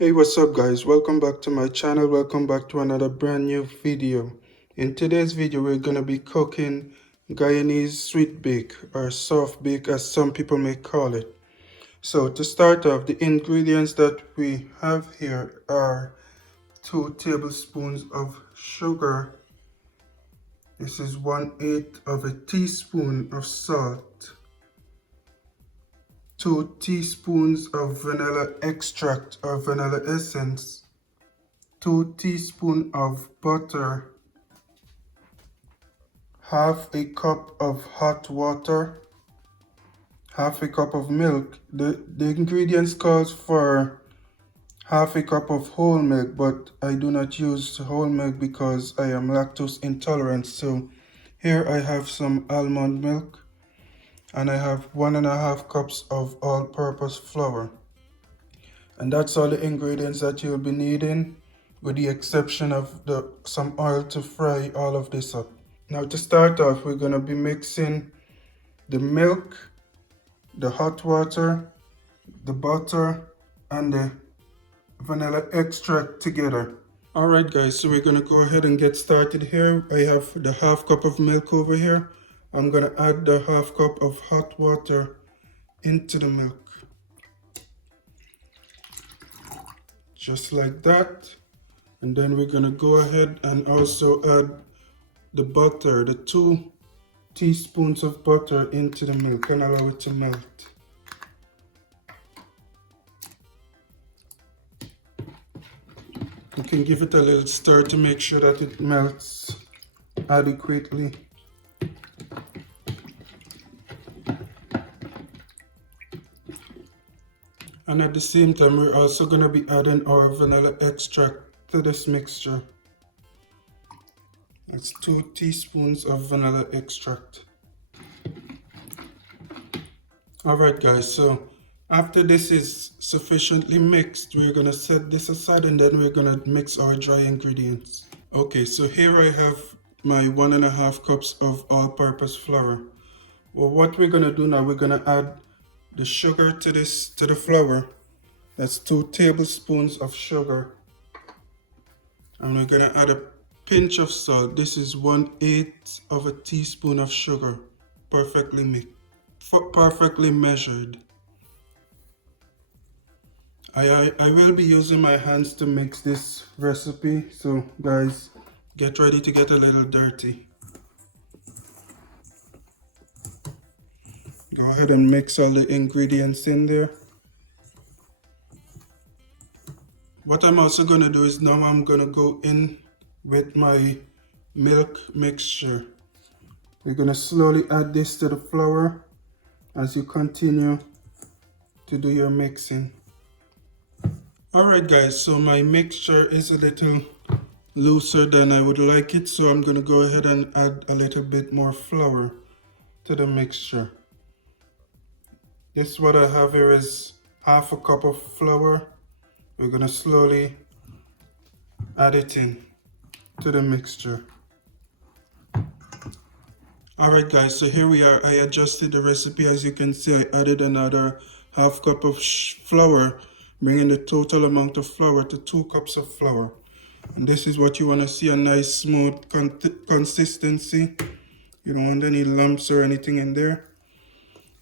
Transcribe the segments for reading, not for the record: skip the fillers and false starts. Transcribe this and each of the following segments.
Hey, what's up guys? Welcome back to my channel. Welcome back to another brand new video. In today's video, we're going to be cooking Guyanese sweet bake or soft bake as some people may call it. So to start off, the ingredients that we have here are 2 tablespoons of sugar. This is 1/8 of a teaspoon of salt. 2 teaspoons of vanilla extract or vanilla essence. 2 teaspoons of butter, half a cup of hot water, half a cup of milk. The ingredients calls for half a cup of whole milk, but I do not use whole milk because I am lactose intolerant. So here I have some almond milk and I have 1.5 cups of all-purpose flour. And that's all the ingredients that you'll be needing, with the exception of some oil to fry all of this up. Now to start off, we're going to be mixing the milk, the hot water, the butter, and the vanilla extract together. Alright guys, so we're going to go ahead and get started here. I have the half cup of milk over here. I'm going to add the half cup of hot water into the milk. Just like that. And then we're going to go ahead and also add the butter, the 2 teaspoons of butter into the milk and allow it to melt. You can give it a little stir to make sure that it melts adequately. And at the same time, we're also going to be adding our vanilla extract to this mixture. That's 2 teaspoons of vanilla extract. Alright guys, so after this is sufficiently mixed, we're going to set this aside and then we're going to mix our dry ingredients. Okay, so here I have my 1.5 cups of all-purpose flour. Well, what we're going to do now, we're going to add the sugar to the flour. That's 2 tablespoons of sugar. And we're going to add a pinch of salt. This is 1/8 of a teaspoon of sugar, perfectly mixed, perfectly measured. I will be using my hands to mix this recipe, so guys, get ready to get a little dirty. Go ahead and mix all the ingredients in there. What I'm also going to do is now I'm going to go in with my milk mixture. We're going to slowly add this to the flour as you continue to do your mixing. Alright guys, so my mixture is a little looser than I would like it, so I'm going to go ahead and add a little bit more flour to the mixture. This what I have here is half a cup of flour. We're going to slowly add it in to the mixture. Alright guys, so here we are. I adjusted the recipe. As you can see, I added another half cup of flour, bringing the total amount of flour to 2 cups of flour. And this is what you want to see, a nice smooth consistency. You don't want any lumps or anything in there.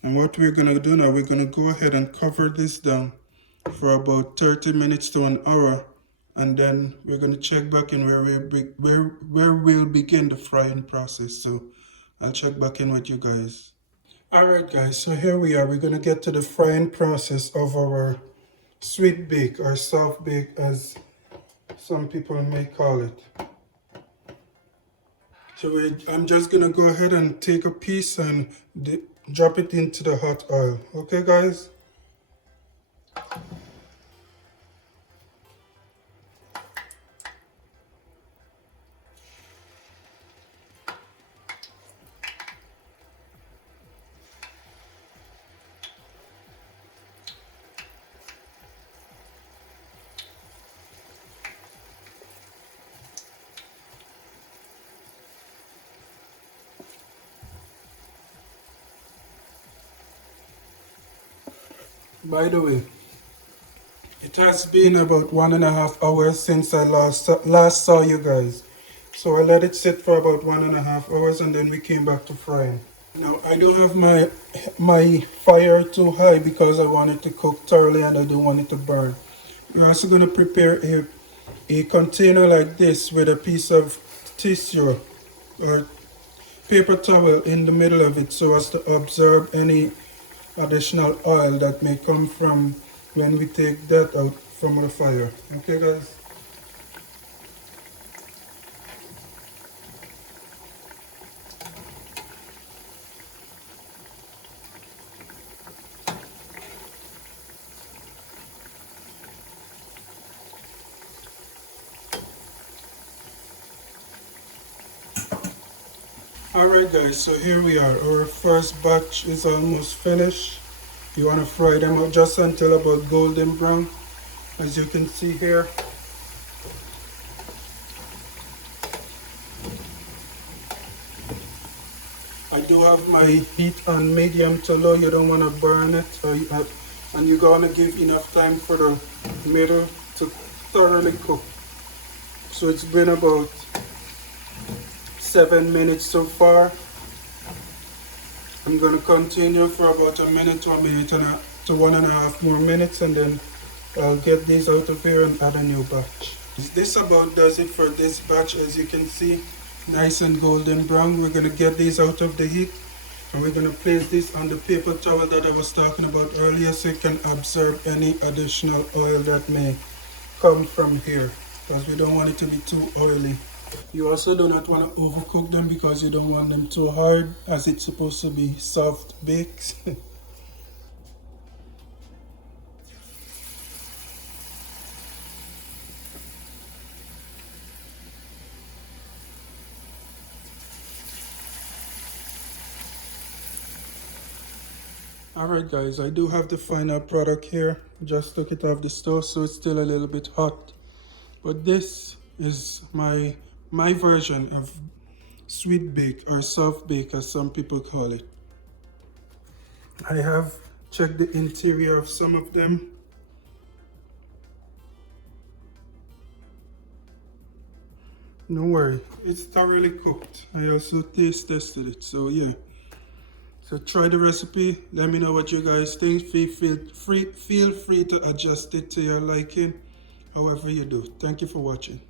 And what we're going to do now, we're going to go ahead and cover this down for about 30 minutes to an hour. And then we're going to check back in where we'll begin the frying process. So I'll check back in with you guys. Alright guys, so here we are. We're going to get to the frying process of our sweet bake or soft bake, as some people may call it. So I'm just going to go ahead and take a piece and drop it into the hot oil. Okay guys? By the way, It has been about 1.5 hours since I last saw you guys. So I let it sit for about 1.5 hours and then we came back to frying. Now I don't have my fire too high because I want it to cook thoroughly and I don't want it to burn. We're also going to prepare a container like this with a piece of tissue or paper towel in the middle of it so as to absorb any additional oil that may come from when we take that out from the fire. Okay guys? Alright guys, so here we are. Our first batch is almost finished. You want to fry them up just until about golden brown, as you can see here. I do have my heat on medium to low. You don't want to burn it, and you're going to give enough time for the middle to thoroughly cook. So it's been about 7 minutes so far. I'm going to continue for about a minute to 1.5 more minutes, and then I'll get these out of here and add a new batch. This about does it for this batch. As you can see, nice and golden brown. We're going to get these out of the heat and we're going to place this on the paper towel that I was talking about earlier so it can absorb any additional oil that may come from here, because we don't want it to be too oily. You also do not want to overcook them because you don't want them too hard, as it's supposed to be soft baked. Alright guys, I do have the final product here. Just took it off the stove, so it's still a little bit hot. But this is my version of sweet bake or soft bake, as some people call it. I have checked the interior of some of them. No worry, it's thoroughly cooked. I also taste tested it, so yeah. So try the recipe. Let me know what you guys think. Feel free to adjust it to your liking, however you do. Thank you for watching.